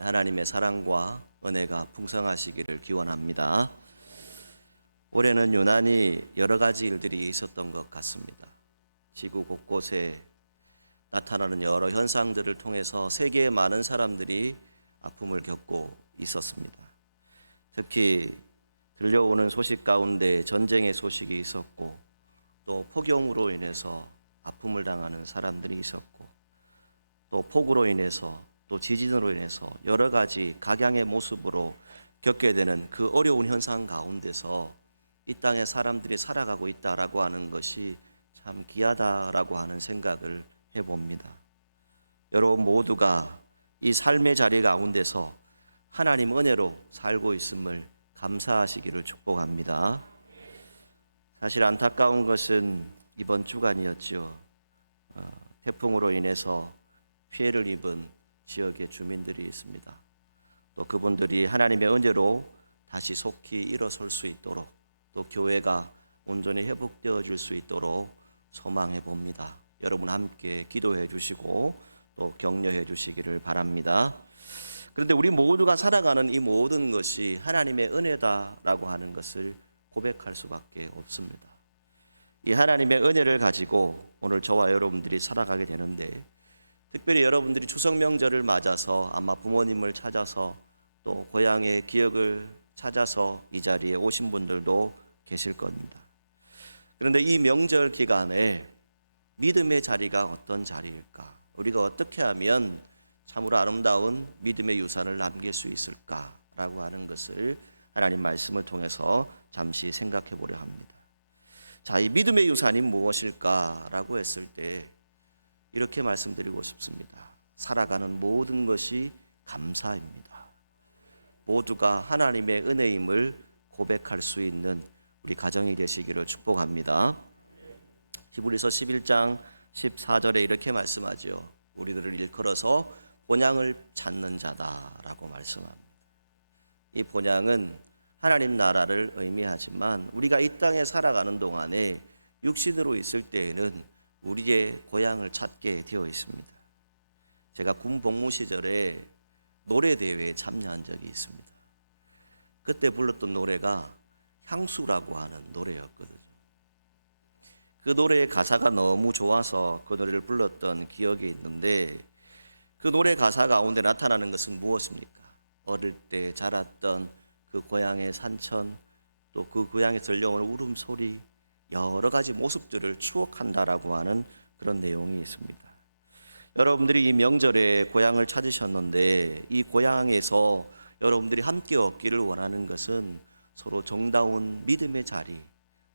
하나님의 사랑과 은혜가 풍성하시기를 기원합니다. 올해는 유난히 여러 가지 일들이 있었던 것 같습니다. 지구 곳곳에 나타나는 여러 현상들을 통해서 세계의 많은 사람들이 아픔을 겪고 있었습니다. 특히 들려오는 소식 가운데 전쟁의 소식이 있었고 또 폭염으로 인해서 아픔을 당하는 사람들이 있었고 또 폭우로 인해서 또 지진으로 인해서 여러 가지 각양의 모습으로 겪게 되는 그 어려운 현상 가운데서 이 땅에 사람들이 살아가고 있다라고 하는 것이 참 귀하다라고 하는 생각을 해봅니다. 여러분 모두가 이 삶의 자리 가운데서 하나님 은혜로 살고 있음을 감사하시기를 축복합니다. 사실 안타까운 것은 이번 주간이었지요. 어, 태풍으로 인해서 피해를 입은 지역의 주민들이 있습니다. 또 그분들이 하나님의 은혜로 다시 속히 일어설 수 있도록 또 교회가 온전히 회복되어질 수 있도록 소망해 봅니다. 여러분 함께 기도해 주시고 또 격려해 주시기를 바랍니다. 그런데 우리 모두가 살아가는 이 모든 것이 하나님의 은혜다라고 하는 것을 고백할 수밖에 없습니다. 이 하나님의 은혜를 가지고 오늘 저와 여러분들이 살아가게 되는데 특별히 여러분들이 추석 명절을 맞아서 아마 부모님을 찾아서 또 고향의 기억을 찾아서 이 자리에 오신 분들도 계실 겁니다. 그런데 이 명절 기간에 믿음의 자리가 어떤 자리일까? 우리가 어떻게 하면 참으로 아름다운 믿음의 유산을 남길 수 있을까라고 하는 것을 하나님 말씀을 통해서 잠시 생각해 보려 합니다. 자, 이 믿음의 유산이 무엇일까라고 했을 때 이렇게 말씀드리고 싶습니다. 살아가는 모든 것이 감사입니다. 모두가 하나님의 은혜임을 고백할 수 있는 우리 가정이 되시기를 축복합니다. 히브리서 11장 14절에 이렇게 말씀하죠. 우리들을 일컬어서 본향을 찾는 자다라고 말씀합니다. 이 본향은 하나님 나라를 의미하지만 우리가 이 땅에 살아가는 동안에 육신으로 있을 때에는 우리의 고향을 찾게 되어 있습니다. 제가 군 복무 시절에 노래 대회에 참여한 적이 있습니다. 그때 불렀던 노래가 향수라고 하는 노래였거든요. 그 노래의 가사가 너무 좋아서 그 노래를 불렀던 기억이 있는데 그 노래 가사 가운데 나타나는 것은 무엇입니까? 어릴 때 자랐던 그 고향의 산천 또 그 고향에 들려오는 울음소리 여러 가지 모습들을 추억한다라고 하는 그런 내용이 있습니다. 여러분들이 이 명절에 고향을 찾으셨는데 이 고향에서 여러분들이 함께 얻기를 원하는 것은 서로 정다운 믿음의 자리,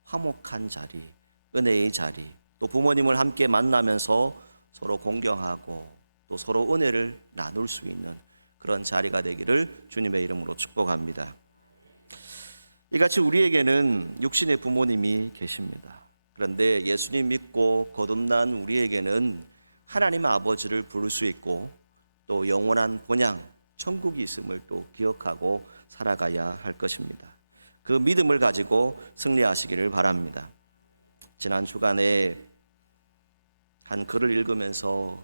화목한 자리, 은혜의 자리, 또 부모님을 함께 만나면서 서로 공경하고 또 서로 은혜를 나눌 수 있는 그런 자리가 되기를 주님의 이름으로 축복합니다. 이같이 우리에게는 육신의 부모님이 계십니다. 그런데 예수님 믿고 거듭난 우리에게는 하나님 아버지를 부를 수 있고 또 영원한 본향, 천국이 있음을 또 기억하고 살아가야 할 것입니다. 그 믿음을 가지고 승리하시기를 바랍니다. 지난 주간에 한 글을 읽으면서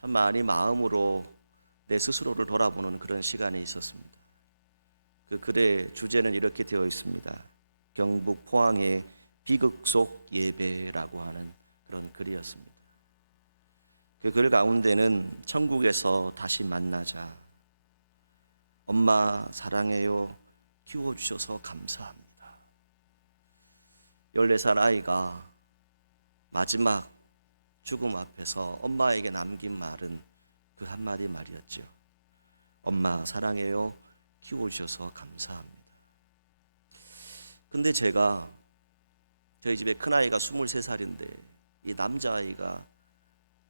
참 많이 마음으로 내 스스로를 돌아보는 그런 시간이 있었습니다. 그 글의 주제는 이렇게 되어 있습니다. 경북 포항의 비극 속 예배라고 하는 그런 글이었습니다. 그 글 가운데는 천국에서 다시 만나자. 엄마 사랑해요. 키워주셔서 감사합니다. 14살 아이가 마지막 죽음 앞에서 엄마에게 남긴 말은 그 한마디 말이었죠. 엄마 사랑해요. 키워주셔서 감사합니다. 근데 제가 저희 집에 큰아이가 23살인데 이 남자아이가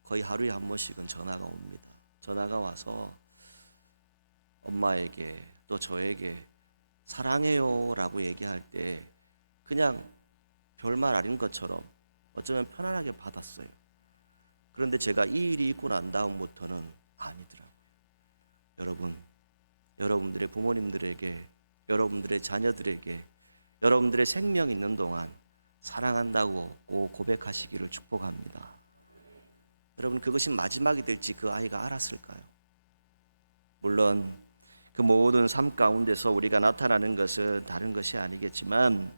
거의 하루에 한 번씩은 전화가 옵니다. 전화가 와서 엄마에게 또 저에게 사랑해요 라고 얘기할 때 그냥 별말 아닌 것처럼 어쩌면 편안하게 받았어요. 그런데 제가 이 일이 있고 난 다음부터는 아니더라고요. 여러분, 여러분들의 부모님들에게, 여러분들의 자녀들에게, 여러분들의 생명 있는 동안 사랑한다고 꼭 고백하시기를 축복합니다. 여러분, 그것이 마지막이 될지 그 아이가 알았을까요? 물론 그 모든 삶 가운데서 우리가 나타나는 것은 다른 것이 아니겠지만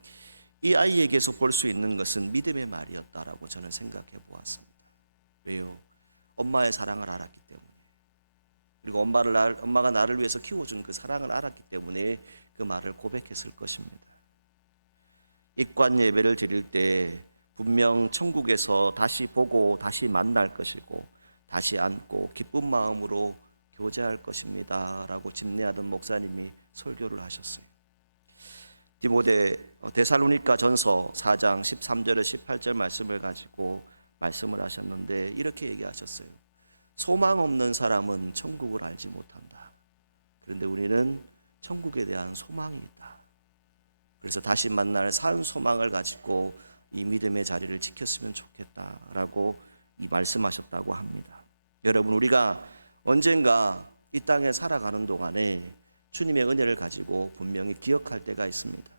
이 아이에게서 볼 수 있는 것은 믿음의 말이었다라고 저는 생각해 보았습니다. 왜요? 엄마의 사랑을 알았기 때문에. 그리고 엄마를 날- 엄마가 나를 위해서 키워준 그 사랑을 알았기 때문에 그 말을 고백했을 것입니다. 입관 예배를 드릴 때 분명 천국에서 다시 보고 다시 만날 것이고 다시 안고 기쁜 마음으로 교제할 것입니다 라고 집례하던 목사님이 설교를 하셨어요. 디모데 어, 데살로니가 전서 4장 13절에 18절 말씀을 가지고 말씀을 하셨는데 이렇게 얘기하셨어요. 소망 없는 사람은 천국을 알지 못한다. 그런데 우리는 천국에 대한 소망이 있다. 그래서 다시 만날 산 소망을 가지고 이 믿음의 자리를 지켰으면 좋겠다라고 이 말씀하셨다고 합니다. 여러분 우리가 언젠가 이 땅에 살아가는 동안에 주님의 은혜를 가지고 분명히 기억할 때가 있습니다.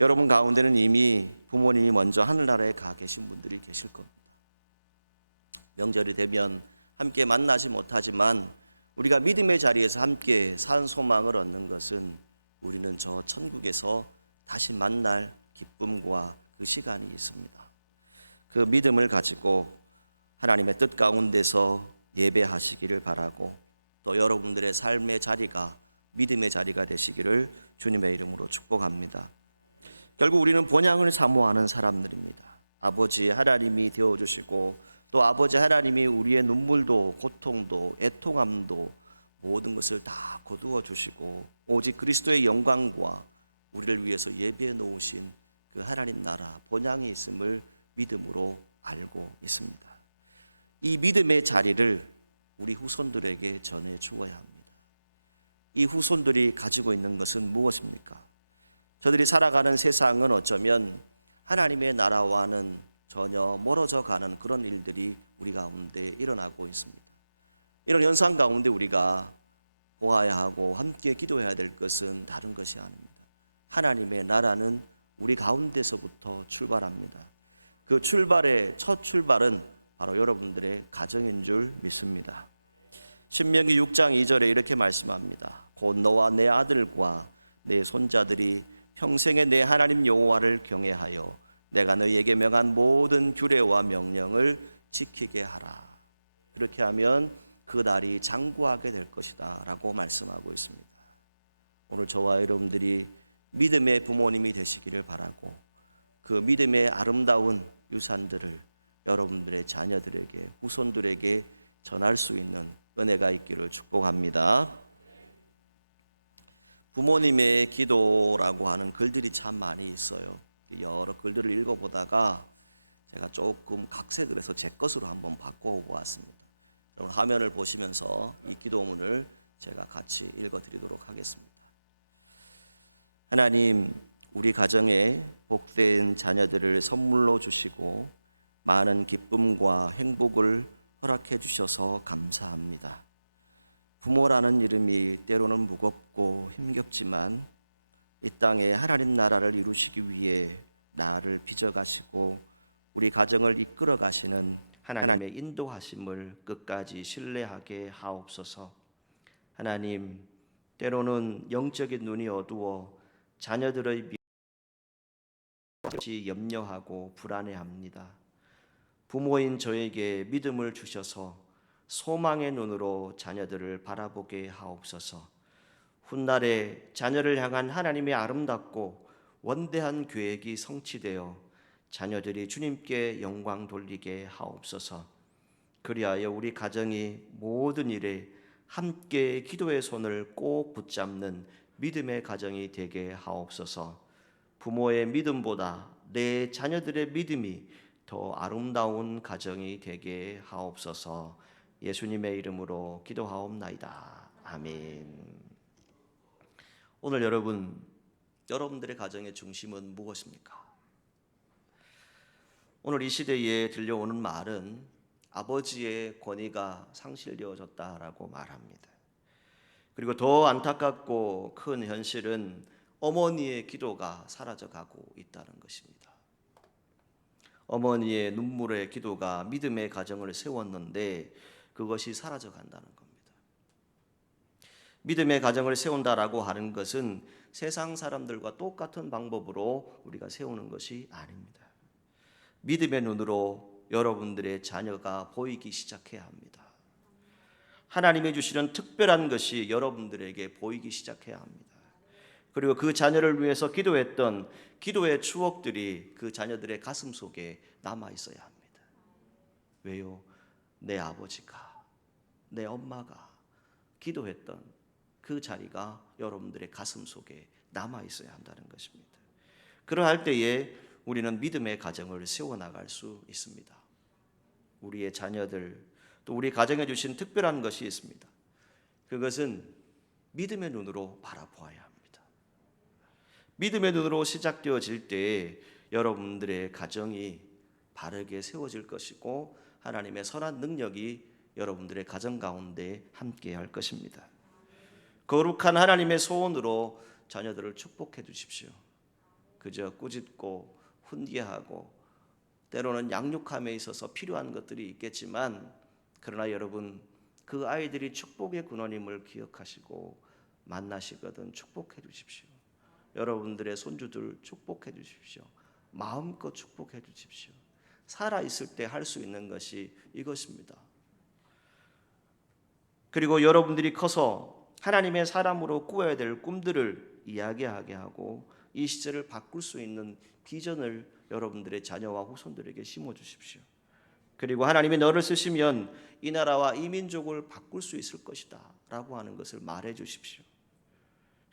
여러분 가운데는 이미 부모님이 먼저 하늘나라에 가 계신 분들이 계실 겁니다. 명절이 되면 함께 만나지 못하지만 우리가 믿음의 자리에서 함께 산 소망을 얻는 것은 우리는 저 천국에서 다시 만날 기쁨과 그 시간이 있습니다. 그 믿음을 가지고 하나님의 뜻 가운데서 예배하시기를 바라고 또 여러분들의 삶의 자리가 믿음의 자리가 되시기를 주님의 이름으로 축복합니다. 결국 우리는 본향을 사모하는 사람들입니다. 아버지 하나님이 되어 주시고 또 아버지 하나님이 우리의 눈물도 고통도 애통함도 모든 것을 다 거두어 주시고 오직 그리스도의 영광과 우리를 위해서 예비해 놓으신 그 하나님 나라 본향에 있음을 믿음으로 알고 있습니다. 이 믿음의 자리를 우리 후손들에게 전해 주어야 합니다. 이 후손들이 가지고 있는 것은 무엇입니까? 저들이 살아가는 세상은 어쩌면 하나님의 나라와는 전혀 멀어져 가는 그런 일들이 우리 가운데 일어나고 있습니다. 이런 현상 가운데 우리가 보아야 하고 함께 기도해야 될 것은 다른 것이 아닙니다. 하나님의 나라는 우리 가운데서부터 출발합니다. 그 출발의 첫 출발은 바로 여러분들의 가정인 줄 믿습니다. 신명기 6장 2절에 이렇게 말씀합니다. 곧 너와 내 아들과 내 손자들이 평생에 내 하나님 여호와를 경외하여 내가 너희에게 명한 모든 규례와 명령을 지키게 하라. 그렇게 하면 그 날이 장구하게 될 것이다 라고 말씀하고 있습니다. 오늘 저와 여러분들이 믿음의 부모님이 되시기를 바라고 그 믿음의 아름다운 유산들을 여러분들의 자녀들에게 후손들에게 전할 수 있는 은혜가 있기를 축복합니다. 부모님의 기도라고 하는 글들이 참 많이 있어요. 여러 글들을 읽어보다가 제가 조금 각색을 해서 제 것으로 한번 바꿔 보았습니다. 여러분 화면을 보시면서 이 기도문을 제가 같이 읽어드리도록 하겠습니다. 하나님, 우리 가정에 복된 자녀들을 선물로 주시고 많은 기쁨과 행복을 허락해 주셔서 감사합니다. 부모라는 이름이 때로는 무겁고 힘겹지만 이 땅에 하나님 나라를 이루시기 위해 나를 빚어 가시고 우리 가정을 이끌어 가시는 하나님의 인도하심을 끝까지 신뢰하게 하옵소서. 하나님, 때로는 영적인 눈이 어두워 자녀들의 미래를 염려하고 불안해합니다. 부모인 저에게 믿음을 주셔서 소망의 눈으로 자녀들을 바라보게 하옵소서. 훗날에 자녀를 향한 하나님의 아름답고 원대한 계획이 성취되어 자녀들이 주님께 영광 돌리게 하옵소서. 그리하여 우리 가정이 모든 일에 함께 기도의 손을 꼭 붙잡는 믿음의 가정이 되게 하옵소서. 부모의 믿음보다 내 자녀들의 믿음이 더 아름다운 가정이 되게 하옵소서. 예수님의 이름으로 기도하옵나이다. 아멘. 오늘 여러분, 여러분들의 가정의 중심은 무엇입니까? 오늘 이 시대에 들려오는 말은 아버지의 권위가 상실되어졌다라고 말합니다. 그리고 더 안타깝고 큰 현실은 어머니의 기도가 사라져 가고 있다는 것입니다. 어머니의 눈물의 기도가 믿음의 가정을 세웠는데 그것이 사라져 간다는 겁니다. 믿음의 가정을 세운다라고 하는 것은 세상 사람들과 똑같은 방법으로 우리가 세우는 것이 아닙니다. 믿음의 눈으로 여러분들의 자녀가 보이기 시작해야 합니다. 하나님이 주시는 특별한 것이 여러분들에게 보이기 시작해야 합니다. 그리고 그 자녀를 위해서 기도했던 기도의 추억들이 그 자녀들의 가슴 속에 남아 있어야 합니다. 왜요? 내 아버지가, 내 엄마가 기도했던 그 자리가 여러분들의 가슴 속에 남아 있어야 한다는 것입니다. 그러할 때에 우리는 믿음의 가정을 세워 나갈 수 있습니다. 우리의 자녀들 또 우리 가정에 주신 특별한 것이 있습니다. 그것은 믿음의 눈으로 바라보아야 합니다. 믿음의 눈으로 시작되어질 때 여러분들의 가정이 바르게 세워질 것이고 하나님의 선한 능력이 여러분들의 가정 가운데 함께 할 것입니다. 거룩한 하나님의 소원으로 자녀들을 축복해 주십시오. 그저 꾸짖고 훈계하고 때로는 양육함에 있어서 필요한 것들이 있겠지만 그러나 여러분 그 아이들이 축복의 근원임을 기억하시고 만나시거든 축복해 주십시오. 여러분들의 손주들 축복해 주십시오. 마음껏 축복해 주십시오. 살아 있을 때 할 수 있는 것이 이것입니다. 그리고 여러분들이 커서 하나님의 사람으로 꾸어야 될 꿈들을 이야기하게 하고 이 시절을 바꿀 수 있는 비전을 여러분들의 자녀와 후손들에게 심어 주십시오. 그리고 하나님이 너를 쓰시면 이 나라와 이 민족을 바꿀 수 있을 것이다라고 하는 것을 말해 주십시오.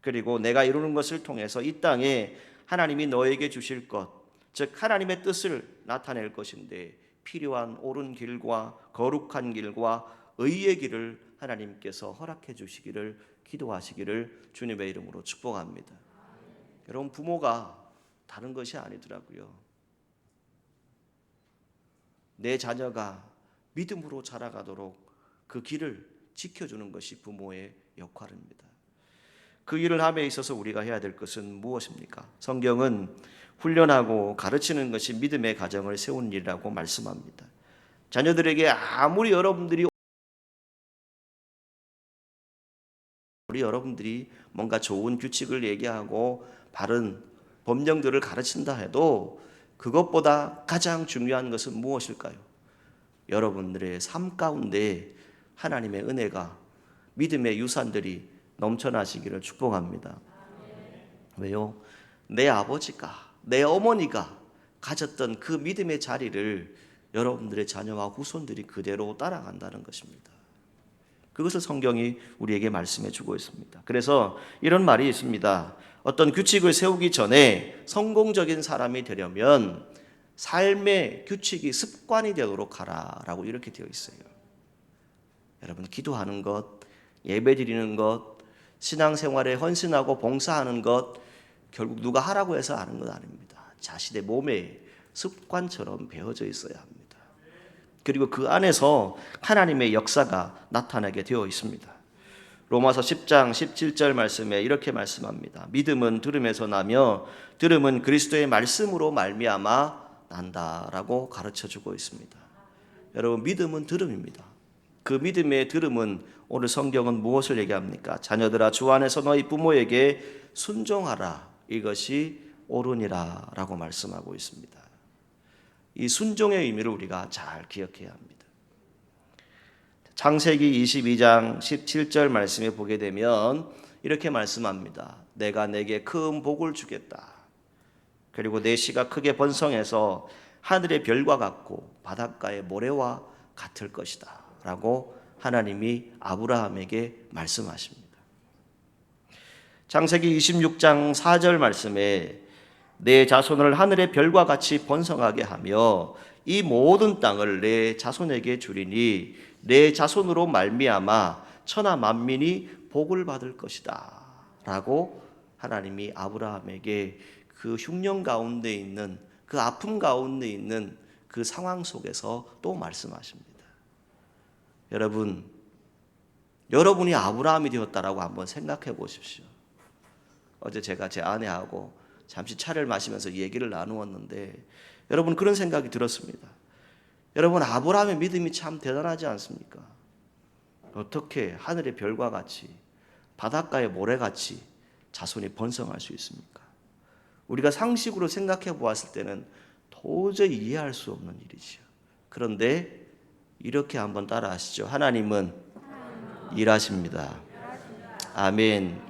그리고 내가 이루는 것을 통해서 이 땅에 하나님이 너에게 주실 것, 즉 하나님의 뜻을 나타낼 것인데 필요한 옳은 길과 거룩한 길과 의의 길을 하나님께서 허락해 주시기를 기도하시기를 주님의 이름으로 축복합니다. 여러분 부모가 다른 것이 아니더라고요. 내 자녀가 믿음으로 자라가도록 그 길을 지켜주는 것이 부모의 역할입니다. 그 일을 함에 있어서 우리가 해야 될 것은 무엇입니까? 성경은 훈련하고 가르치는 것이 믿음의 가정을 세우는 일이라고 말씀합니다. 자녀들에게 아무리 여러분들이 우리 여러분들이 뭔가 좋은 규칙을 얘기하고 바른 법령들을 가르친다 해도 그것보다 가장 중요한 것은 무엇일까요? 여러분들의 삶 가운데 하나님의 은혜가 믿음의 유산들이 넘쳐나시기를 축복합니다. 왜요? 내 아버지가, 내 어머니가 가졌던 그 믿음의 자리를 여러분들의 자녀와 후손들이 그대로 따라간다는 것입니다. 그것을 성경이 우리에게 말씀해 주고 있습니다. 그래서 이런 말이 있습니다. 어떤 규칙을 세우기 전에 성공적인 사람이 되려면 삶의 규칙이 습관이 되도록 하라라고 이렇게 되어 있어요. 여러분 기도하는 것, 예배 드리는 것, 신앙생활에 헌신하고 봉사하는 것 결국 누가 하라고 해서 하는 것 아닙니다. 자신의 몸에 습관처럼 배어져 있어야 합니다. 그리고 그 안에서 하나님의 역사가 나타나게 되어 있습니다. 로마서 10장 17절 말씀에 이렇게 말씀합니다. 믿음은 들음에서 나며 들음은 그리스도의 말씀으로 말미암아 난다라고 가르쳐 주고 있습니다. 여러분 믿음은 들음입니다. 그 믿음의 들음은 오늘 성경은 무엇을 얘기합니까? 자녀들아 주 안에서 너희 부모에게 순종하라 이것이 옳으니라라고 말씀하고 있습니다. 이 순종의 의미를 우리가 잘 기억해야 합니다. 창세기 22장 17절 말씀에 보게 되면 이렇게 말씀합니다. 내가 내게 큰 복을 주겠다. 그리고 내 씨가 크게 번성해서 하늘의 별과 같고 바닷가의 모래와 같을 것이다. 라고 하나님이 아브라함에게 말씀하십니다. 창세기 26장 4절 말씀에 내 자손을 하늘의 별과 같이 번성하게 하며 이 모든 땅을 내 자손에게 주리니 내 자손으로 말미암아 천하 만민이 복을 받을 것이다라고 하나님이 아브라함에게 그 흉년 가운데 있는 그 아픔 가운데 있는 그 상황 속에서 또 말씀하십니다. 여러분 여러분이 아브라함이 되었다라고 한번 생각해 보십시오. 어제 제가 제 아내하고 잠시 차를 마시면서 얘기를 나누었는데 여러분 그런 생각이 들었습니다. 여러분 아브라함의 믿음이 참 대단하지 않습니까? 어떻게 하늘의 별과 같이 바닷가의 모래같이 자손이 번성할 수 있습니까? 우리가 상식으로 생각해 보았을 때는 도저히 이해할 수 없는 일이지요. 그런데 이렇게 한번 따라 하시죠. 하나님은 일하십니다. 아멘.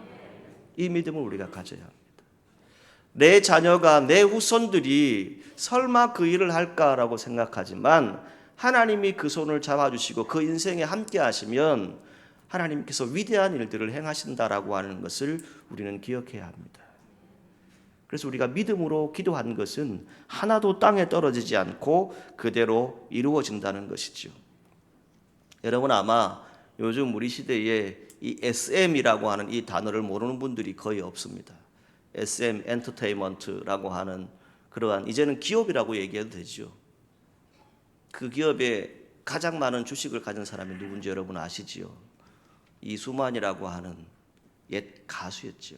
이 믿음을 우리가 가져야 합니다. 내 자녀가 내 후손들이 설마 그 일을 할까라고 생각하지만 하나님이 그 손을 잡아주시고 그 인생에 함께 하시면 하나님께서 위대한 일들을 행하신다라고 하는 것을 우리는 기억해야 합니다. 그래서 우리가 믿음으로 기도한 것은 하나도 땅에 떨어지지 않고 그대로 이루어진다는 것이죠. 여러분 아마 요즘 우리 시대에 이 SM이라고 하는 이 단어를 모르는 분들이 거의 없습니다. SM 엔터테인먼트라고 하는 그러한 이제는 기업이라고 얘기해도 되죠. 그 기업에 가장 많은 주식을 가진 사람이 누군지 여러분 아시지요? 이수만이라고 하는 옛 가수였지요.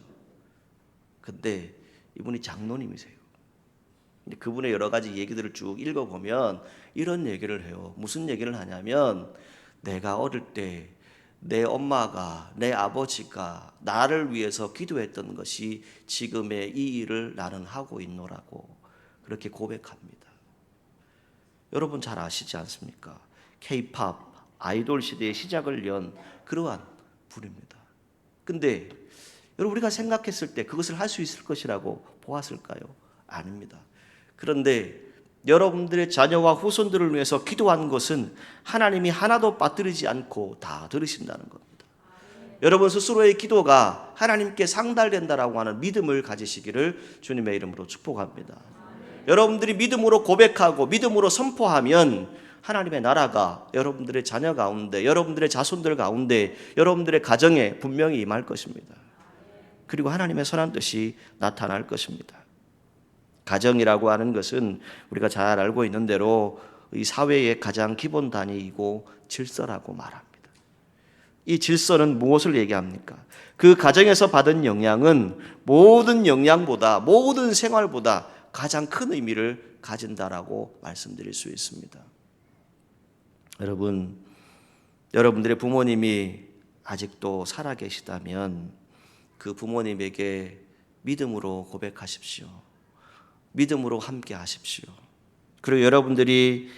근데 이분이 장로님이세요. 근데 그분의 여러 가지 얘기들을 쭉 읽어보면 이런 얘기를 해요. 무슨 얘기를 하냐면 내가 어릴 때 내 엄마가 내 아버지가 나를 위해서 기도했던 것이 지금의 이 일을 나는 하고 있노라고 그렇게 고백합니다. 여러분 잘 아시지 않습니까? K-팝 아이돌 시대의 시작을 연 그러한 분입니다. 근데 여러분 우리가 생각했을 때 그것을 할 수 있을 것이라고 보았을까요? 아닙니다. 그런데 여러분들의 자녀와 후손들을 위해서 기도한 것은 하나님이 하나도 빠뜨리지 않고 다 들으신다는 겁니다. 여러분 스스로의 기도가 하나님께 상달된다라고 하는 믿음을 가지시기를 주님의 이름으로 축복합니다. 여러분들이 믿음으로 고백하고 믿음으로 선포하면 하나님의 나라가 여러분들의 자녀 가운데, 여러분들의 자손들 가운데, 여러분들의 가정에 분명히 임할 것입니다. 그리고 하나님의 선한 뜻이 나타날 것입니다. 가정이라고 하는 것은 우리가 잘 알고 있는 대로 이 사회의 가장 기본 단위이고 질서라고 말합니다. 이 질서는 무엇을 얘기합니까? 그 가정에서 받은 영향은 모든 영향보다 모든 생활보다 가장 큰 의미를 가진다라고 말씀드릴 수 있습니다. 여러분, 여러분들의 부모님이 아직도 살아 계시다면 그 부모님에게 믿음으로 고백하십시오. 믿음으로 함께 하십시오. 그리고 여러분들이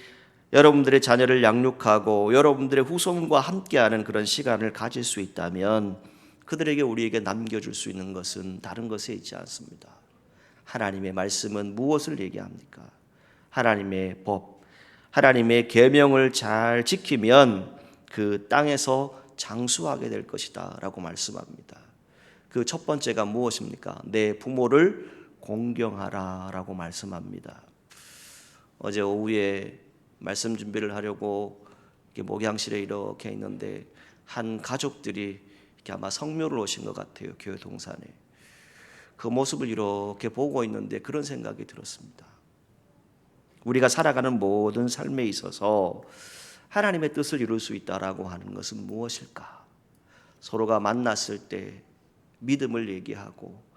여러분들의 자녀를 양육하고 여러분들의 후손과 함께하는 그런 시간을 가질 수 있다면 그들에게 우리에게 남겨줄 수 있는 것은 다른 것에 있지 않습니다. 하나님의 말씀은 무엇을 얘기합니까? 하나님의 법, 하나님의 계명을 잘 지키면 그 땅에서 장수하게 될 것이다라고 말씀합니다. 그 첫 번째가 무엇입니까? 내 부모를 공경하라라고 말씀합니다. 어제 오후에 말씀 준비를 하려고 목양실에 이렇게 있는데 한 가족들이 이렇게 아마 성묘를 오신 것 같아요 교회 동산에 그 모습을 이렇게 보고 있는데 그런 생각이 들었습니다. 우리가 살아가는 모든 삶에 있어서 하나님의 뜻을 이룰 수 있다라고 하는 것은 무엇일까? 서로가 만났을 때 믿음을 얘기하고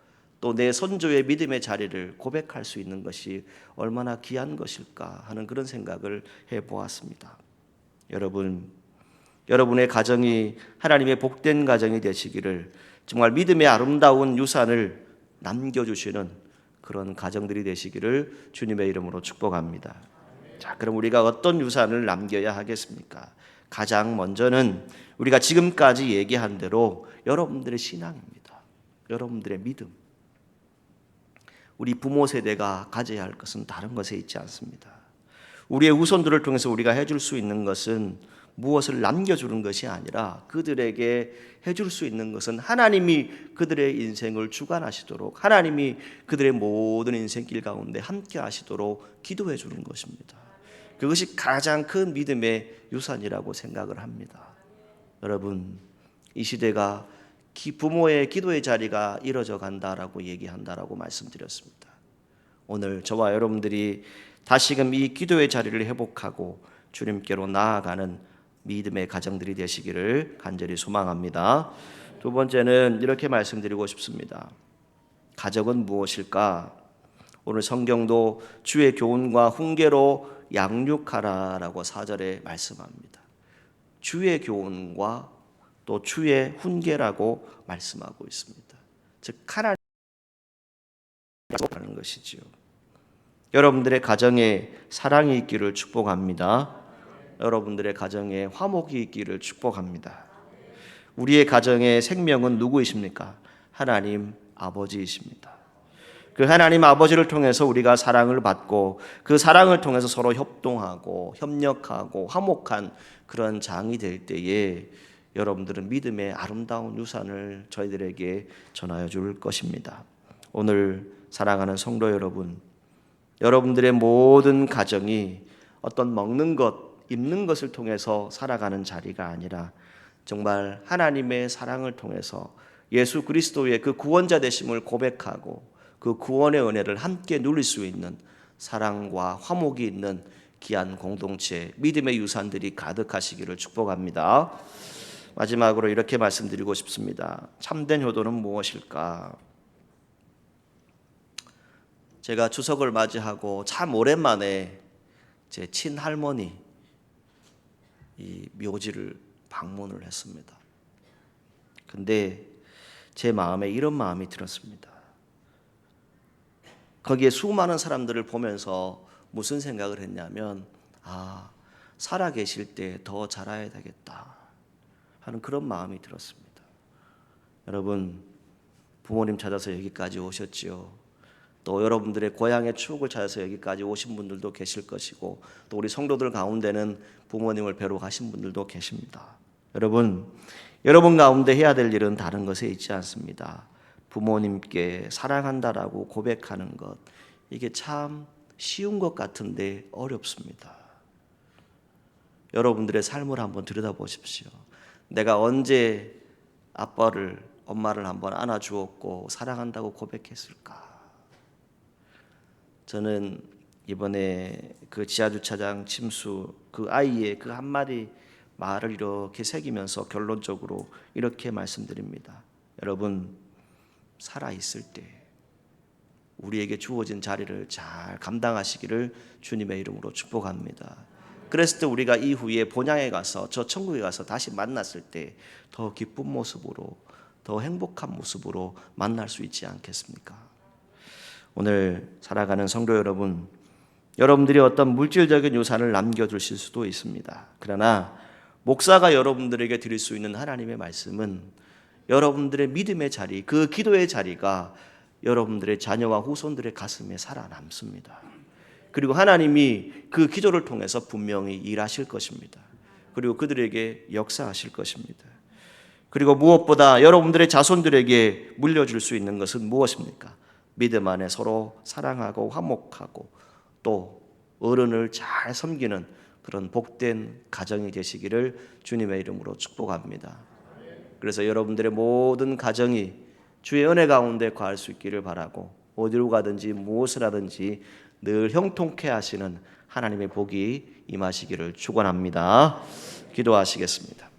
또 내 선조의 믿음의 자리를 고백할 수 있는 것이 얼마나 귀한 것일까 하는 그런 생각을 해 보았습니다. 여러분, 여러분의 가정이 하나님의 복된 가정이 되시기를 정말 믿음의 아름다운 유산을 남겨주시는 그런 가정들이 되시기를 주님의 이름으로 축복합니다. 자, 그럼 우리가 어떤 유산을 남겨야 하겠습니까? 가장 먼저는 우리가 지금까지 얘기한 대로 여러분들의 신앙입니다. 여러분들의 믿음. 우리 부모 세대가 가져야 할 것은 다른 것에 있지 않습니다. 우리의 후손들을 통해서 우리가 해줄 수 있는 것은 무엇을 남겨주는 것이 아니라 그들에게 해줄 수 있는 것은 하나님이 그들의 인생을 주관하시도록 하나님이 그들의 모든 인생길 가운데 함께 하시도록 기도해 주는 것입니다. 그것이 가장 큰 믿음의 유산이라고 생각을 합니다. 여러분, 이 시대가 부모의 기도의 자리가 이뤄져 간다라고 얘기한다라고 말씀드렸습니다. 오늘 저와 여러분들이 다시금 이 기도의 자리를 회복하고 주님께로 나아가는 믿음의 가정들이 되시기를 간절히 소망합니다. 두 번째는 이렇게 말씀드리고 싶습니다. 가정은 무엇일까? 오늘 성경도 주의 교훈과 훈계로 양육하라라고 사절에 말씀합니다. 주의 교훈과 또 주의 훈계라고 말씀하고 있습니다. 즉 하나님 하는 것이지요. 여러분들의 가정에 사랑이 있기를 축복합니다. 여러분들의 가정에 화목이 있기를 축복합니다. 우리의 가정의 생명은 누구이십니까? 하나님 아버지이십니다. 그 하나님 아버지를 통해서 우리가 사랑을 받고 그 사랑을 통해서 서로 협동하고 협력하고 화목한 그런 장이 될 때에 여러분들은 믿음의 아름다운 유산을 저희들에게 전하여 줄 것입니다. 오늘 사랑하는 성도 여러분, 여러분들의 모든 가정이 어떤 먹는 것, 입는 것을 통해서 살아가는 자리가 아니라 정말 하나님의 사랑을 통해서 예수 그리스도의 그 구원자 되심을 고백하고 그 구원의 은혜를 함께 누릴 수 있는 사랑과 화목이 있는 귀한 공동체, 믿음의 유산들이 가득하시기를 축복합니다. 마지막으로 이렇게 말씀드리고 싶습니다. 참된 효도는 무엇일까? 제가 추석을 맞이하고 참 오랜만에 제 친할머니 이 묘지를 방문을 했습니다. 근데 제 마음에 이런 마음이 들었습니다. 거기에 수많은 사람들을 보면서 무슨 생각을 했냐면 아 살아 계실 때 더 잘해야 되겠다 하는 그런 마음이 들었습니다. 여러분 부모님 찾아서 여기까지 오셨지요. 또 여러분들의 고향의 추억을 찾아서 여기까지 오신 분들도 계실 것이고 또 우리 성도들 가운데는 부모님을 뵈러 가신 분들도 계십니다. 여러분 여러분 가운데 해야 될 일은 다른 것에 있지 않습니다. 부모님께 사랑한다라고 고백하는 것 이게 참 쉬운 것 같은데 어렵습니다. 여러분들의 삶을 한번 들여다보십시오. 내가 언제 아빠를 엄마를 한번 안아 주었고 사랑한다고 고백했을까? 저는 이번에 그 지하 주차장 침수 그 아이의 그 한마디 말을 이렇게 새기면서 결론적으로 이렇게 말씀드립니다. 여러분 살아 있을 때 우리에게 주어진 자리를 잘 감당하시기를 주님의 이름으로 축복합니다. 그랬을 때 우리가 이후에 본향에 가서 저 천국에 가서 다시 만났을 때 더 기쁜 모습으로 더 행복한 모습으로 만날 수 있지 않겠습니까? 오늘 살아가는 성도 여러분, 여러분들이 어떤 물질적인 유산을 남겨두실 수도 있습니다. 그러나 목사가 여러분들에게 드릴 수 있는 하나님의 말씀은 여러분들의 믿음의 자리, 그 기도의 자리가 여러분들의 자녀와 후손들의 가슴에 살아남습니다. 그리고 하나님이 그 기도를 통해서 분명히 일하실 것입니다. 그리고 그들에게 역사하실 것입니다. 그리고 무엇보다 여러분들의 자손들에게 물려줄 수 있는 것은 무엇입니까? 믿음 안에 서로 사랑하고 화목하고 또 어른을 잘 섬기는 그런 복된 가정이 되시기를 주님의 이름으로 축복합니다. 그래서 여러분들의 모든 가정이 주의 은혜 가운데 거할 수 있기를 바라고 어디로 가든지 무엇을 하든지 늘 형통케 하시는 하나님의 복이 임하시기를 축원합니다. 기도하시겠습니다.